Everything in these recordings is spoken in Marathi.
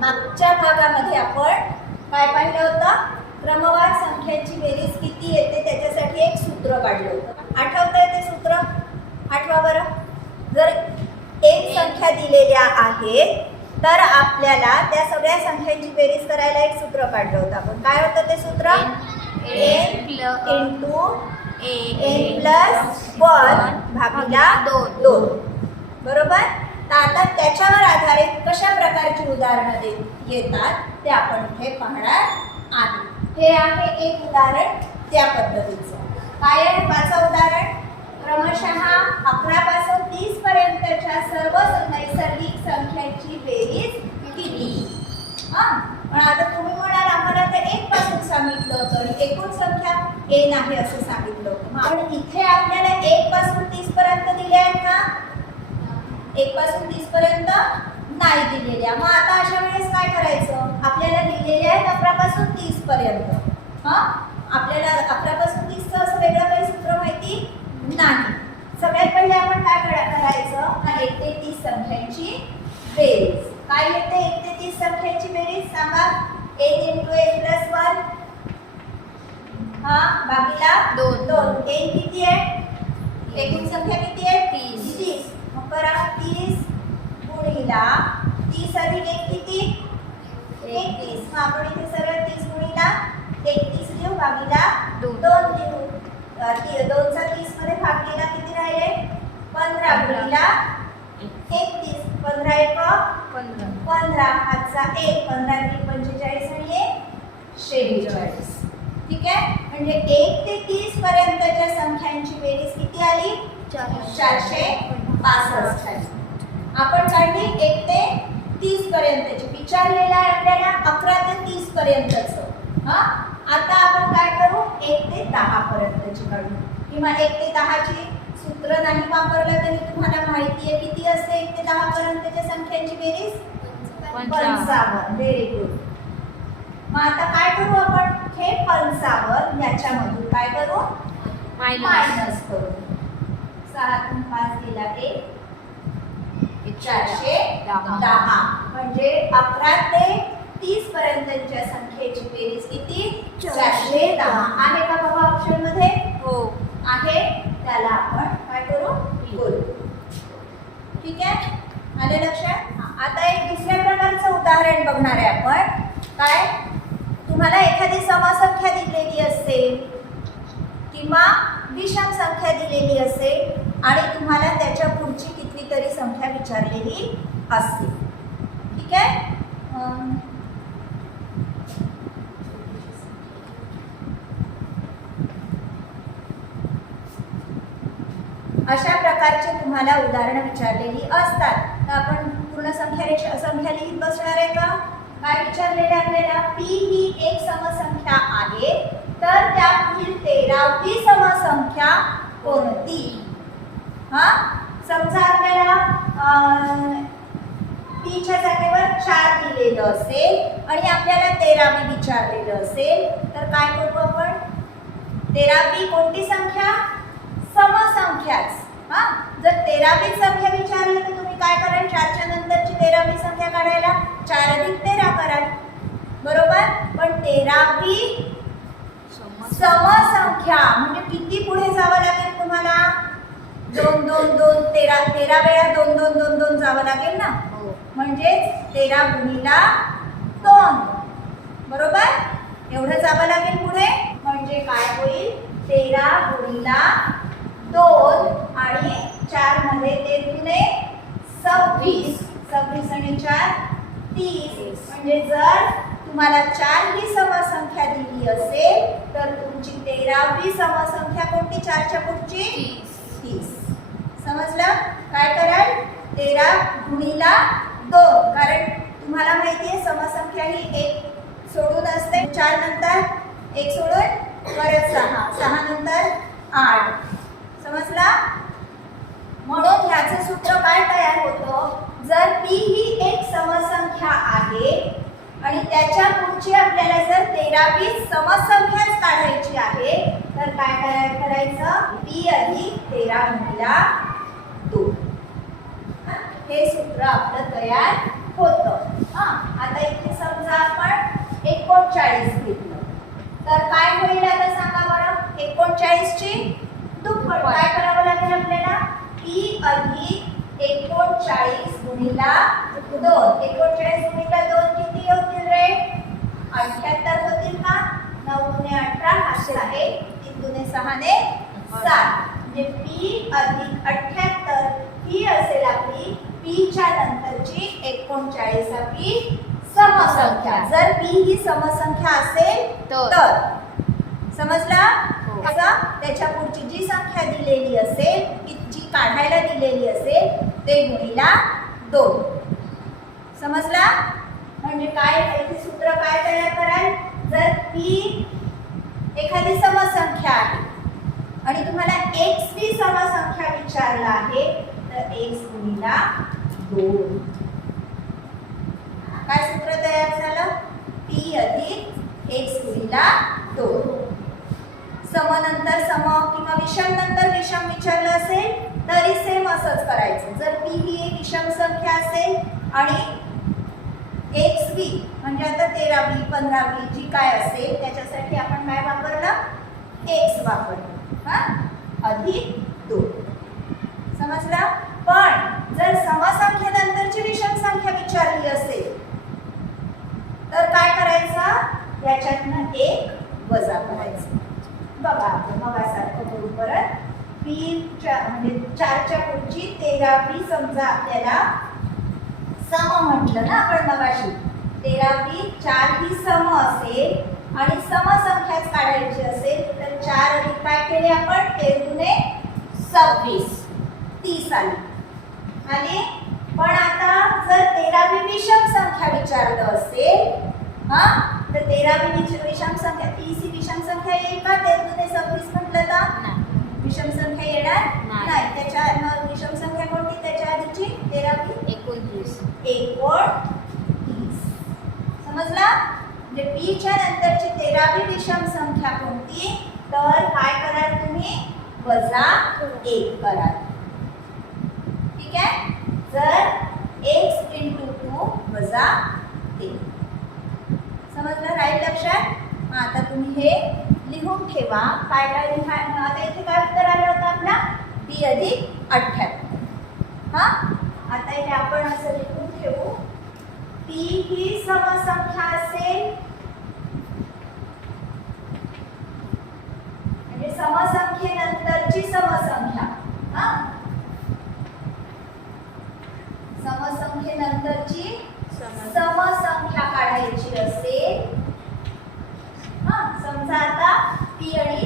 मागच्या भागामध्ये आपण काय पाहिलं होतं? क्रमवार संख्यांची बेरीज किती येते? त्याच्यासाठी एक सूत्र काढलं होतं. आठवतंय ते सूत्र? आठवा बरं. जर एक संख्या दिलेल्या आहेत तर आपल्याला त्या सगळ्या संख्यांची बेरीज करायला एक सूत्र काढलं होतं. आपण काय होतं ते सूत्र? N into N plus one भागिला दोन. दोन. बरोबर? तर आता त्याच्यावर आधारित कशा प्रकारची उदाहरणं दे येतात ते आपण इथे पाहणार आहे हे आहे एक उदाहरण त्या पद्धतीचं. काय आहे माझं उदाहरण? क्रमशः अकरा पासून तीस पर्यंतच्या सर्व नैसर्गिक संख्यांची बेरीज किती? हा? पण आता तुम्ही म्हणाल आम्हाला तर एक पासून सांगितलं होतं. आणि एकूण संख्या ए नाही असं सांगितलं होतं. आपण इथे आपल्याला एक पासून तीस पर्यंत दिले आहेत का एक पासून तीस पर्यंत नाही दिलेल्या मग आता अशा वेळेस काय करायचं? आपल्याला दिलेले आहेत अकरा पासून तीस पर्यंत हा? आपल्याला अकरा पासून तीसचं असं वेगळं काही सूत्र माहिती नाही. सगळ्यात पहिले आपण काय करायचं? एक ते तीस संख्यांची बेरीज. काय येते? एक ते तीस संख्यांची बेरीज? सांगा. N into N plus one. हा बाकीला दोन. दोन. एन किती आहे एकूण संख्या किती आहे तीस. तीस मग करा तीस गुणीला तीस अधिक एक किती? एकतीस. मग आपण इथे सरळ तीस गुणीला एकतीस लिहू बाकीला दोन. दोन लिहू. दोनचा तीसमध्ये भाग केला किती राहिले? पंधरा गुणीला एकतीस. पंधरा एक पंधरा. पंधरा. हातचा एक. पंधरा तीन पंचेचाळीस आणि एक शेहेचाळीस. ठीक आहे? म्हणजे एक ते तीस पर्यंतच्या संख्यांची बेरीज किती आली? चारशे पासष्ट आली. आपण काढली एक ते तीस पर्यंतची. विचारलेलं आहे आपल्याला अकरा ते तीस पर्यंतच. हा? आता आपण काय करू? एक ते दहा पर्यंतची काढू. किंवा एक ते दहाची सूत्र नाही वापरलं तरी तुम्हाला माहिती आहे किती असते एक ते दहा पर्यंतच्या संख्यांची बेरीज? पंचावन्न. व्हेरी गुड मग आता काय करू आपण? हे पंचावन्न याच्यामधून काय करू? मायनस करू. सहातून पाच गेला एक. चारशे दहा. म्हणजे अकरा ते तीस पर्यंतच्या संख्येची बेरीज किती? चारशे दहा. आहे का बाबा ऑप्शनमध्ये? हो. आहे. त्याला आपण काय करू? बोलू. ठीक आहे? आले लक्षात? आता एक दुसऱ्या प्रकारचं उदाहरण बघणार आहे आपण. काय? तुम्हाला एखादी समसंख्या दिलेली असेल किंवा विषम संख्या दिलेली असेल आणि तुम्हाला त्याच्या पुढची कितीतरी संख्या विचारलेली असते ठीक आहे? अशा प्रकारचे तुम्हाला उदाहरणं विचारलेली असतात. तर आपण पूर्ण संख्या रेषा संख्या लिहित बसणार आहे का? काय विचारलेले आपल्याला? पी ही एक समसंख्या आहे. तर त्यातील तेरावी समसंख्या कोणती? हा? समजा आपल्याला अं, पीच्या जागेवर चार दिलेलं असेल आणि आपल्याला तेरावी विचारलेलं असेल तर काय करू आपण? तेरावी कोणती संख्या? समसंख्याच हा? जर तेरावी संख्या विचारली तर तुम्ही काय कराल? चारच्या नंतरची तेरावी संख्या काढायला. चार अधिक तेरा कराल. बरोबर? पण तेरावी समसंख्या. म्हणजे किती पुढे जावं लागेल तुम्हाला? दोन दोन दोन तेरा तेरा वेळा दोन दोन दोन दोन जावं लागेल ना? हो. म्हणजेच तेरा गुणीला दोन. बरोबर? एवढं जावं लागेल पुढे? म्हणजे काय होईल? तेरा गुणीला दोन आणि चारमध्ये ते गुणे सव्वीस. सव्वीस आणि चार तीस. म्हणजे जर तुम्हाला चार ही समसंख्या दिली असेल तर तुमची तेरावी समसंख्या कोणती? चारच्या पुढची? समजलं? काय कराल? तेरा गुणीला दोन. कारण तुम्हाला माहिती आहे समसंख्या ही एक सोडून असते. चार नंतर एक सोडून परत सहा. सहा नंतर आठ. समजला? म्हणून ह्याचं सूत्र काय तयार होतं? जर पी ही एक समसंख्या आहे आणि त्याच्या पुढची आपल्याला जर तेरावी समसंख्याच काढायची आहे तर काय करायचं? पी अधिक तेरा महिला हे सूत्र आपलं तयार होतं. हां आता इथे समजा आपण एकोणचाळीस घेतलं. तर काय होईल आता सांगा बरं? एकोणचाळीसची दुप्पट. काय करावं लागेल आपल्याला? ई अधिक एकोणचाळीस गुणिला दोन. एकोणचाळीस गुणिला दोन किती होतील रे? अठ्याहत्तर होतील का? नऊ गुणे अठरा हाशे आहे. तीन गुणे सहाने सात. म्हणजे पी अधिक अठ्ठ्याहत्तर ही असेल आपली पीच्या नंतरची एकोणचाळीसावी समसंख्या. जर पी ही समसंख्या असेल तर. समजला? हो. कसा त्याच्या पुढची जी संख्या दिलेली असेल की जी काढायला दिलेली असेल ते गुणिला दोन. समजला? म्हणजे काय याचे सूत्र काय तयार कराल? जर पी एखादी समसंख्या आहे आणि तुम्हाला एक्स बी समसंख्या विचारला आहे तर एक्स गुणिला दोन काय सूत्र तयार झालं? पी अधिक एक्स गुणिला दोन. समनंतर सम किंवा विषम नंतर विषम विचारलं असेल तरी सेम असंच करायचं. जर पी ही एक विषम संख्या असेल आणि एक्स बी म्हणजे आता तेरावी पंधरावी जी काय असेल त्याच्यासाठी आपण काय वापरलं? एक्स वापरलं. हा? अधिक दोन. समजला? पण जर समसंख्येनंतरची विषम संख्या विचारली असेल तर काय करायचं? याच्यातनं एक वजा करायचं. बघा आपण मगासारखं करू परत. पीच्या म्हणजे चारच्या पुढची तेरावी समजा आपल्याला सम म्हटलं ना आपण मगाशी. तेरावी चार ही सम असेल आणि समसंख्याच काढायची असेल तर चार अधिक काय केले आपण तेरदुने सव्वीस. तीस आली. आणि पण आता जर तेरावी विषम संख्या विचारलं असेल हा तर तेरावी विष- विषम संख्या तीस ही विषम संख्या येईल का? तेरदुने सव्वीस म्हटलं तर? विषम संख्या येणार नाही. नाही. त्याच्या मग विषम संख्या कोणती? त्याच्या आधीची तेरावी? एकोणतीस. एकोणतीस. समजला? म्हणजे पीच्या नंतरची तेरावी विषम संख्या कोणती? तर काय कराल तुम्ही? वजा एक कराल. ठीक आहे? जर एक्स इंटू टू वजा तीन. समजलं राहील लक्षात? मग आता तुम्ही हे लिहून ठेवा. काय काय लिहा आता इथे काय उत्तर आलं होतं आपला? बी अधिक अठ्ठ्याहत्तर. हां? आता इथे आपण असं लिहून ठेवू. पी ही समसंख्या असेल म्हणजे समसंख्येनंतरची समसंख्या हा समसंख्येनंतरची समसंख्या काढायची असेल. हा समजा आता पी आणि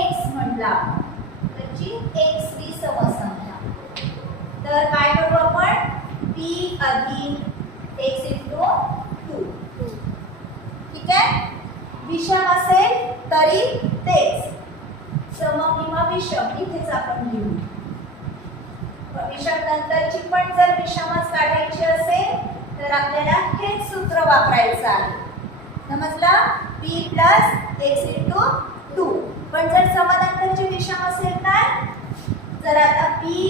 एक्स म्हटला. त्याची एक्स ही समसंख्या. तर काय करू आपण? पी अधिक एक्स इंटू टू ठीक आहे? विषम असेल तरी तेच. सम किंवा विषम. इथेच आपण लिहू पण नंतरची पण जर विषमच काढायची असेल तर आपल्याला हेच सूत्र वापरायचं आहे. समजला? P plus X into two पण जर समानंतरची विषम असेल तर जर आता पी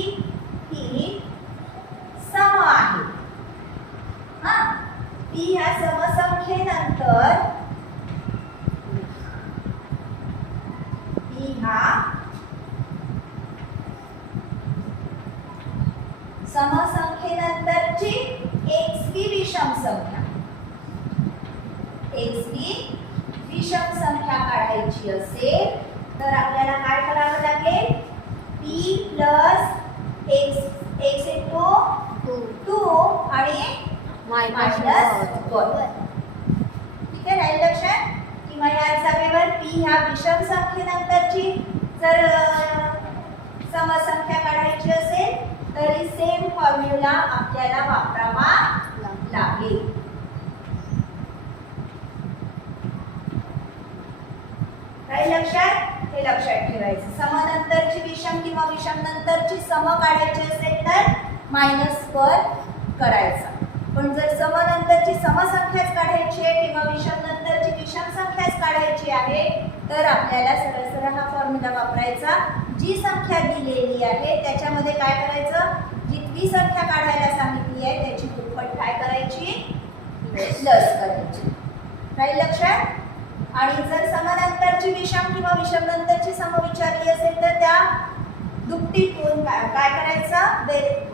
ही सम आहे. हा? बी ह्या समसंख्येनंतर पी हा समसंख्येनंतरची एक्स बी विषम संख्या एक्स बी विषम संख्या काढायची असेल तर आपल्याला काय करावं लागेल? P plus X X into two आणि मायनस वन ठीक आहे राहील लक्षात? किंवा या जागेवर पी ह्या विषम संख्येनंतरची जर समसंख्या काढायची असेल तरी सेम फॉर्म्युला आपल्याला वापरावा लागेल. काही लक्षात? हे लक्षात ठेवायचं. समनंतरची विषम किंवा विषम नंतरची सम काढायची असेल तर मायनस वर करायचा. पण जर समनंतरची समसंख्याच काढायची आहे किंवा विषम नंतरची विषम संख्याच काढायची आहे तर आपल्याला सरळ सरळ हा फॉर्म्युला वापरायचा. जी संख्या दिलेली आहे त्याच्यामध्ये काय करायचं? जितकी संख्या काढायला सांगितली आहे त्याची दुप्पट काय करायची? प्लस करायची. काही लक्षात? आणि जर समानांतरची विषम किंवा विषम नंतरची असेल तर त्या दुपटीतून काय काय करायचं? बेरीज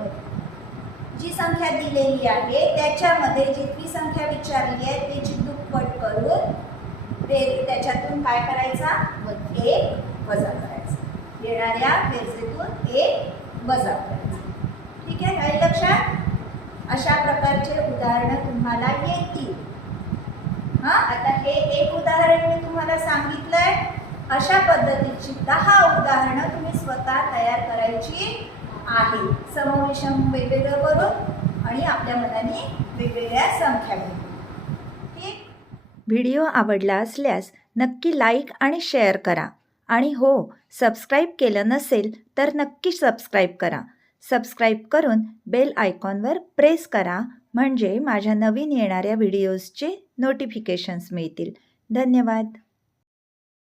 जी संख्या दिलेली आहे त्याच्यामध्ये जितकी संख्या विचारली आहे त्याची दुप्पट करून त्याच्यातून काय करायचा? एक वजा करायचा. येणाऱ्या बेरजेतून एक वजा करायचा. ठीक आहे काही लक्षात? अशा प्रकारचे उदाहरणं तुम्हाला येतील. हा आता हे एक उदाहरण मी तुम्हाला सांगितलंय. अशा पद्धतीची दहा उदाहरणं तुम्ही स्वतः तयार करायची आहे. समविषम वेगवेगळं करून आणि आपल्या मनाने वेगवेगळ्या संख्या घेऊ व्हिडिओ आवडला असल्यास नक्की लाईक आणि शेअर करा. आणि हो सबस्क्राईब केलं नसेल तर नक्की सबस्क्राईब करा. सबस्क्राईब करून बेल आयकॉनवर प्रेस करा. म्हणजे माझ्या नवीन येणाऱ्या व्हिडिओजचे नोटिफिकेशन्स मिळतील. धन्यवाद.